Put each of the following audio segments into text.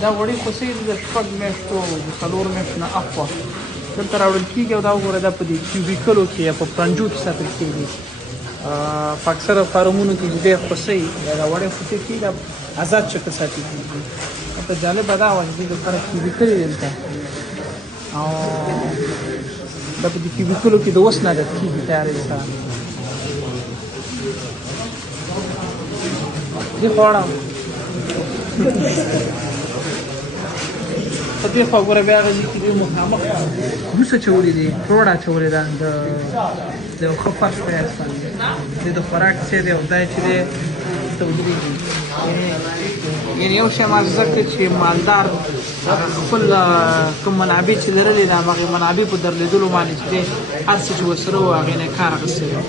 دا وړې خوسۍ د 6 میاشتو 4 میاشتو نه اخوا دلته راوړل کېږي او دا وګوره دا په دې کیوبیکلو کې یا په پرنجو کې ساتل کېږي. په اکثره فارمونو کې چې ډېر خوسۍ یا دا وړې خوسۍ کې دا آزاد شکل ساتل کېږي. ته جالبه دا وه چې دې لپاره کیوبیکل یې دلته او دا په دې کیوبیکلو کې د اوس نه عادت کېږي تیارې سره دې خوړه په دې خوا ګوره بیا هغه ځای کې دې مخامخ وروسته چولې دي روډ اچولې ده د یو ښه فرش په اساس باندې دې د خوراک څه دی او دا چې دی ته ودرېږي یعنې یو شی ما زده کړې چې مالدار خپل کوم منابع چې لرلې د همغې منابع په درلېدلو باندې چې دی هر څه چې ورسره وو هغې نه کار اخیستی دی.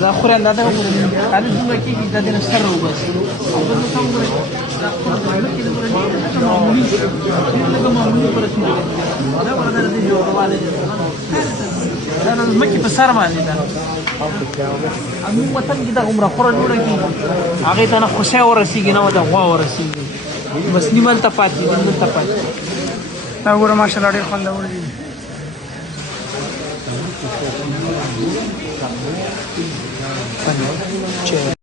دا خوران دا دا دومره کېږي دا دې نه سر راوباسي او دا ته وګورئ دا معمولي په رسېدلې دا ولا دا دې جوړوالی دا د ځمکې په سر باندې ده زموږ وطن کې دغه عمره خوره جوړه کېږي هغې ته نه خوسۍ ورسېږي نه د غوا ورسېږي بس نیم هلته پاتې دي دلته پاتې دا وګوره ماشاءالله ډېر خوندور دي. Cheers.